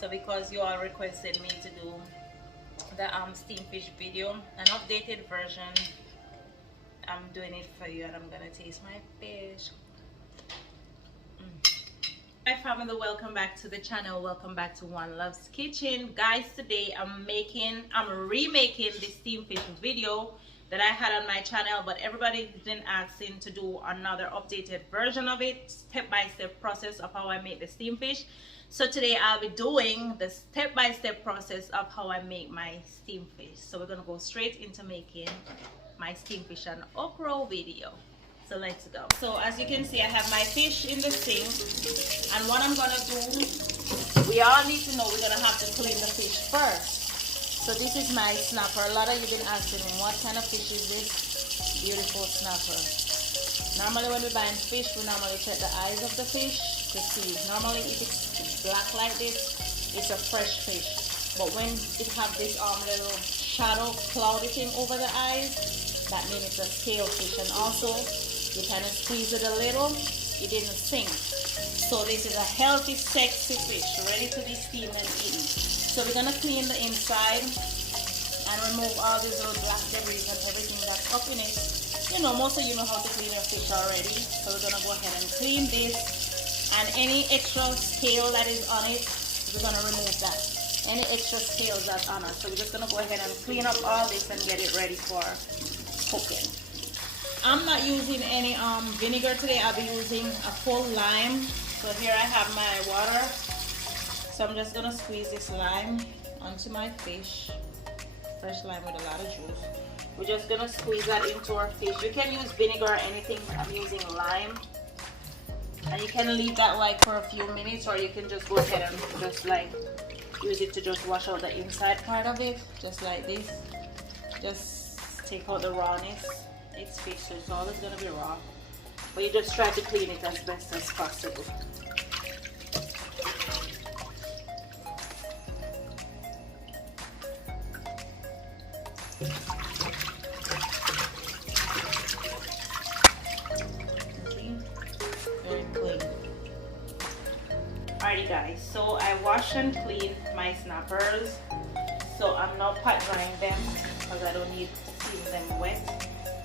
So because you all requested me to do the steamed fish video, an updated version, I'm doing it for you, and I'm gonna taste my fish. Hi family, welcome back to the channel. Welcome back to One Love's Kitchen. Guys, today I'm remaking the steamed fish video that I had on my channel, but everybody's been asking to do another updated version of it, step-by-step process of how I make the steamed fish. So today I'll be doing the step-by-step process of how I make my steamed fish. So we're gonna go straight into making my steamed fish and okra video. So let's go. So as you can see, I have my fish in the sink, and what I'm gonna do, we all need to know we're gonna have to clean the fish first. So this is my snapper. A lot of you been asking me, what kind of fish is this? Beautiful snapper. Normally when we're buying fish, we normally check the eyes of the fish to see. Normally if it's black like this, it's a fresh fish. But when it have this little shadow cloudy thing over the eyes, that means it's a scale fish. And also you kind of squeeze it a little, it didn't sink. So this is a healthy, sexy fish ready to be steamed and eaten. So we're gonna clean the inside and remove all these little black debris and everything that's up in it. You know, most of you know how to clean your fish already. So we're gonna go ahead and clean this, and any extra scale that is on it, we're gonna remove that. Any extra scales that's on it. So we're just gonna go ahead and clean up all this and get it ready for cooking. I'm not using any vinegar today. I'll be using a full lime. So here I have my water. So I'm just gonna squeeze this lime onto my fish. Fresh lime with a lot of juice. We're just gonna squeeze that into our fish. You can use vinegar or anything. I'm using lime. And you can leave that like for a few minutes, or you can just go ahead and just like use it to just wash out the inside part of it. Just like this. Just take out the rawness. It's fish, so it's always going to be raw, but you just try to clean it as best as possible. Okay. Very clean. Alrighty guys, so I wash and clean my snappers, so I'm now pot drying them because I don't need to season them wet.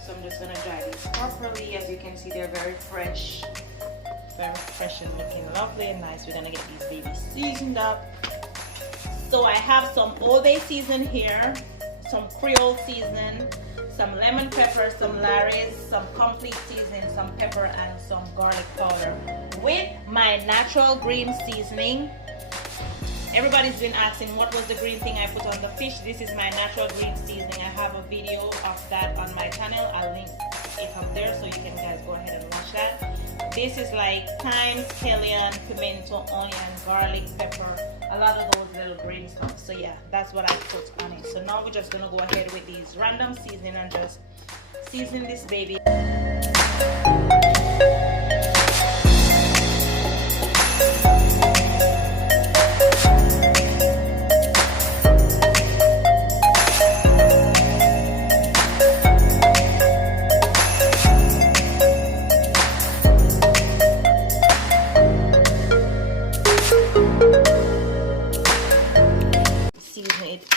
So I'm just gonna dry these properly. As you can see, they're very fresh and looking lovely and nice. We're gonna get these babies seasoned up. So I have some Old Bay season here, some Creole season, some lemon pepper, some Larry's, some complete season, some pepper, and some garlic powder with my natural green seasoning. Everybody's been asking what was the green thing I put on the fish. This is my natural green seasoning. I have a video of that on my channel. I'll link it up there so you can guys go ahead and watch that. This is like thyme, scallion, pimento, onion, garlic, pepper, a lot of those little green stuff. So yeah, that's what I put on it. So now we're just gonna go ahead with these random seasoning and just season this baby.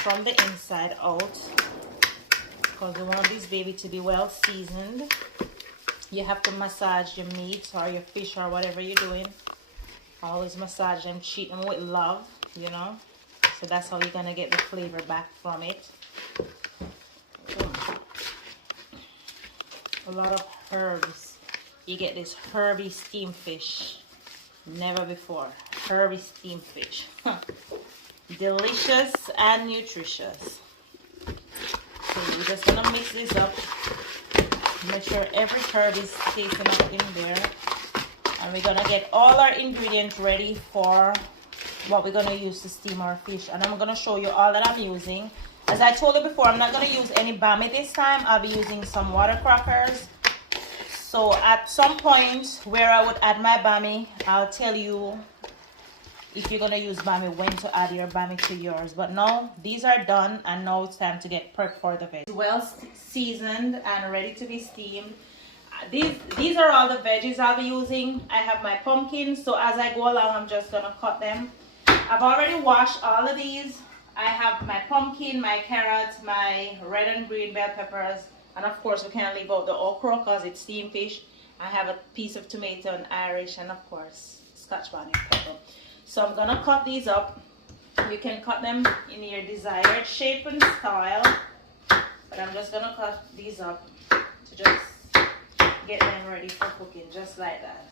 From the inside out, because we want this baby to be well seasoned. You have to massage your meat or your fish or whatever you're doing. Always massage them, treat them with love, you know. So that's how you're gonna get the flavor back from it. A lot of herbs. You get this herby steamed fish. Never before. Herby steamed fish. Delicious and nutritious. So we're just gonna mix this up. Make sure every herb is tasting up in there. And we're gonna get all our ingredients ready for what we're gonna use to steam our fish. And I'm gonna show you all that I'm using. As I told you before, I'm not gonna use any bami this time. I'll be using some water crackers. So at some point where I would add my bami, I'll tell you if you're gonna use bami, when to add your bami to yours. But now these are done, and now it's time to get prepped for the veg. Well seasoned and ready to be steamed. These are all the veggies I'll be using. I have my pumpkins, so as I go along, I'm just gonna cut them I've already washed all of these. I have my pumpkin, my carrots, my red and green bell peppers, and of course we can't leave out the okra because it's steamed fish. I have a piece of tomato and Irish, and of course Scotch bonnet pepper. So I'm gonna cut these up. You can cut them in your desired shape and style, but I'm just gonna cut these up to just get them ready for cooking, just like that.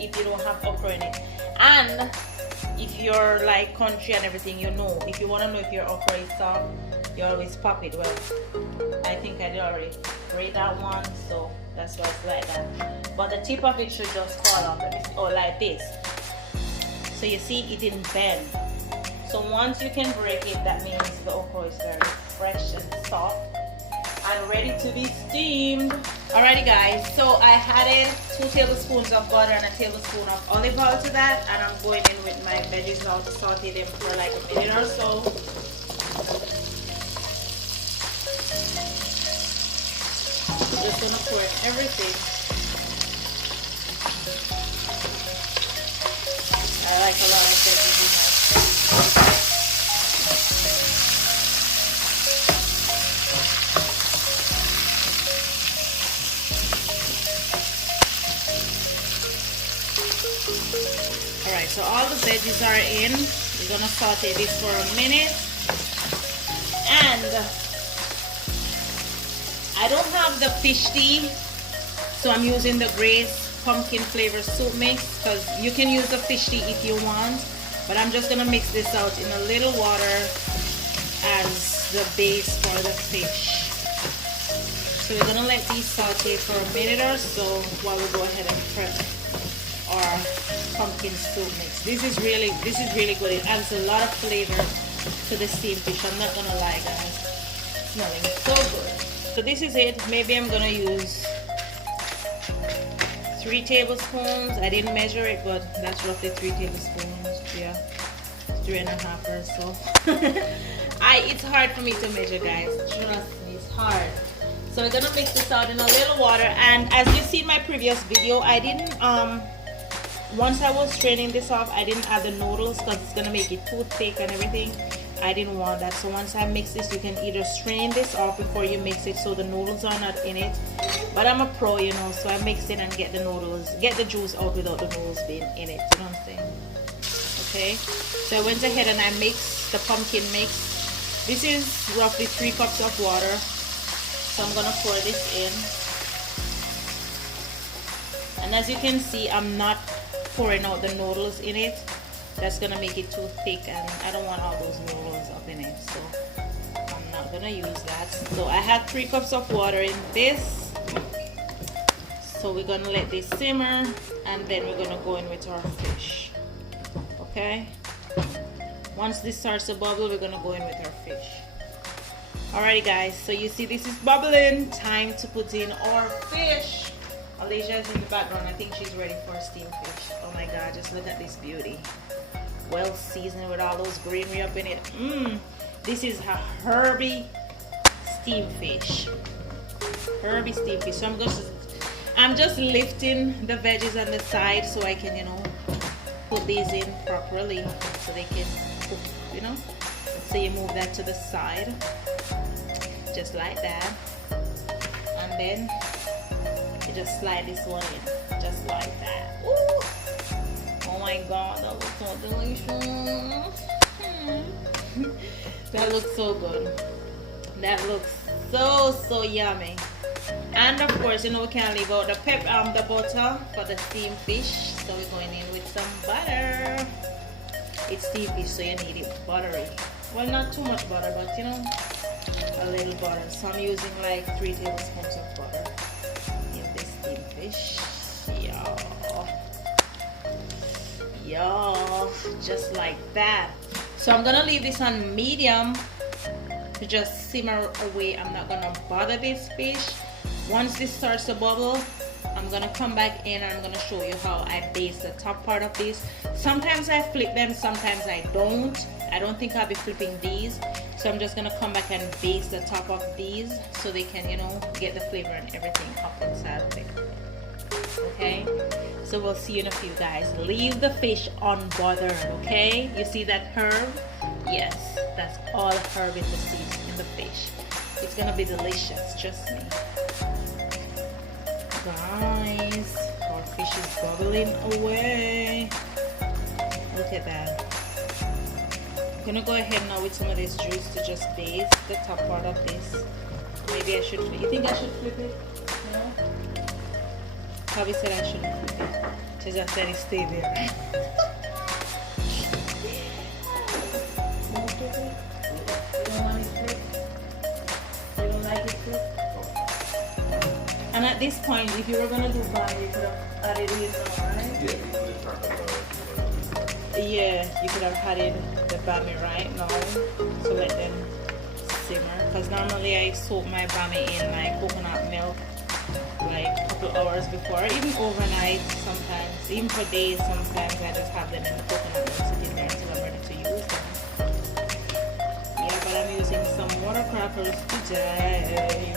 If you don't have okra in it, and if you're like country and everything, you know, if you want to know if your okra is soft, you always pop it. Well, I think I did already grate that one, so that's why it's like that. But the tip of it should just fall off like this. So you see it didn't bend. So once you can break it, that means the okra is very fresh and soft and ready to be steamed. Alrighty guys, so I added 2 tablespoons of butter and a tablespoon of olive oil to that, and I'm going in with my veggies now to saute them for like a minute or so. Just gonna pour in everything. I like a lot of veggies in there. Alright, so all the veggies are in. We're gonna saute this for a minute. And I don't have the fish tea, so I'm using the Grace pumpkin flavor soup mix, because you can use the fish tea if you want, but I'm just gonna mix this out in a little water as the base for the fish. So we're gonna let these saute for a minute or so while we go ahead and prep our pumpkin soup mix. This is really good. It adds a lot of flavor to the steamed fish. I'm not gonna lie, guys. Smelling so good. So this is it. Maybe I'm gonna use 3 tablespoons. I didn't measure it, but that's roughly 3 tablespoons. Yeah, 3.5 or so. It's hard for me to measure, guys. Trust me, it's hard. So we're gonna mix this out in a little water. And as you see in my previous video, I didn't once I was straining this off, I didn't add the noodles because it's gonna make it too thick and everything. I didn't want that. So once I mix this, you can either strain this off before you mix it so the noodles are not in it. But I'm a pro, you know, so I mix it and get the juice out without the noodles being in it. You know what I'm saying? Okay. So I went ahead and I mixed the pumpkin mix. This is roughly 3 cups of water. So I'm gonna pour this in. And as you can see, I'm not pouring out the noodles in it. That's gonna make it too thick, and I don't want all those noodles up in it, so I'm not gonna use that. So I had 3 cups of water in this. So we're gonna let this simmer, and then we're gonna go in with our fish. Okay, once this starts to bubble, we're gonna go in with our fish. Alrighty guys, so you see this is bubbling. Time to put in our fish. Alicia is in the background. I think she's ready for a steamed fish. Oh my god, just look at this beauty. Well seasoned with all those greenery up in it. This is a herby steamed fish. Herby steamed fish. So I'm just lifting the veggies on the side so I can, you know, put these in properly so they can cook, you know. So you move that to the side, just like that, and then you just slide this one in, just like that. Ooh. Oh my god, that looks so delicious. That looks so good. That looks so yummy. And of course, you know, we can't leave out the butter for the steamed fish. So we're going in with some butter. It's steamed fish, so you need it buttery. Well, not too much butter, but you know, a little butter. So I'm using like 3 tablespoons of butter in this steamed fish. Yeah, just like that. So I'm gonna leave this on medium to just simmer away. I'm not gonna bother this fish. Once this starts to bubble, I'm I'm gonna come back in and I'm gonna show you how I baste the top part of these. Sometimes I flip them, sometimes I don't. I don't think I'll be flipping these, so I'm just gonna come back and baste the top of these so they can, you know, get the flavor and everything up inside of it. Okay, so we'll see you in a few, guys. Leave the fish unbothered. Okay, you see that herb? Yes, that's all herb in the fish. It's gonna be delicious, trust me. Guys, our fish is bubbling away. Look at that. I'm gonna go ahead now with some of this juice to just baste the top part of this. Maybe I should flip. You think I should flip it? No? Probably said I shouldn't flip it. She just said it stay there. And at this point, if you were gonna do bami, you could have added it, right? Yeah, you could have added the bami right now to let them simmer. Because normally I soak my bami in like coconut milk like a couple hours before, even overnight sometimes, even for days sometimes. I just have them in the coconut milk sitting there until I'm ready to use them. Yeah, but I'm using some water crackers today.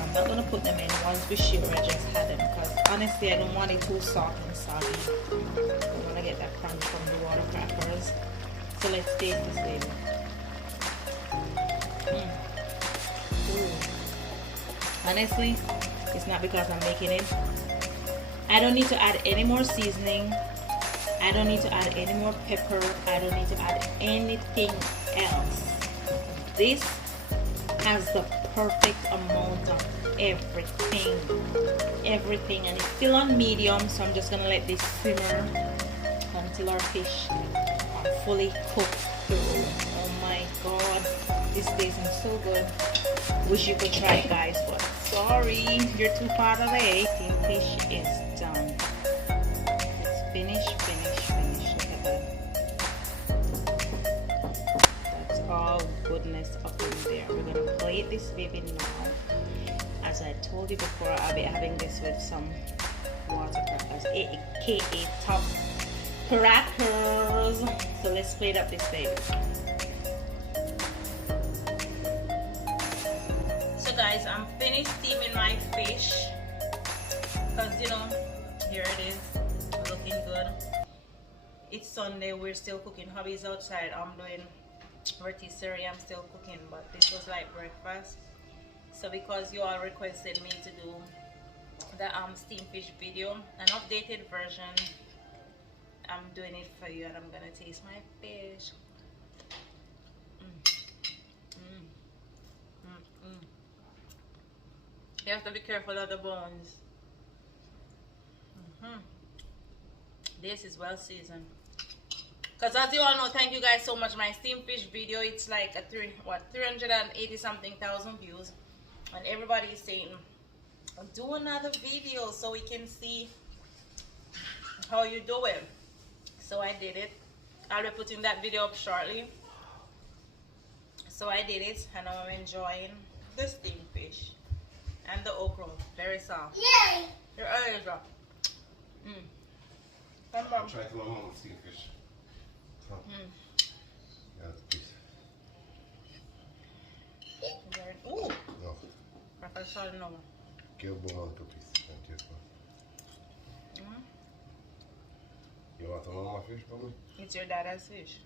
I'm not gonna put them in once we sure I just had them, because honestly I don't want it too soft and soggy. I want to get that crunch from the water crackers. So let's taste this baby. Honestly, it's not because I'm making it. I don't need to add any more seasoning. I don't need to add any more pepper. I don't need to add anything else. This has the perfect amount of everything, and it's still on medium, so I'm just gonna let this simmer until our fish are fully cooked through. Oh my god, this tasting so good. Wish you could try it, guys, but sorry, you're too far away. The fish is done. It's finished. Look at that. That's all goodness up in there. We're gonna plate this baby now. As I told you before, I'll be having this with some water crackers, aka top crackers. So let's plate up this baby. So guys, I'm finished steaming my fish, because you know, here it is, looking good. It's Sunday, we're still cooking. Hubby's outside. I'm doing rotisserie. I'm still cooking, but this was like breakfast. So because you all requested me to do the steamed fish video, an updated version, I'm doing it for you, and I'm gonna taste my fish. You have to be careful of the bones. This is well seasoned. Because as you all know, thank you guys so much. My steamed fish video, it's like a 380 something thousand views. And everybody is saying, do another video so we can see how you do it. So I did it. I'll be putting that video up shortly. So I did it, and I'm enjoying the steamed fish and the okra. Very soft. Yay! Your eyes are. Try to go home with steamed fish. Yeah, please. Ooh! No. Professor, no. Que bom, please. Thank you. You want some of my fish for me? It's your dad's fish.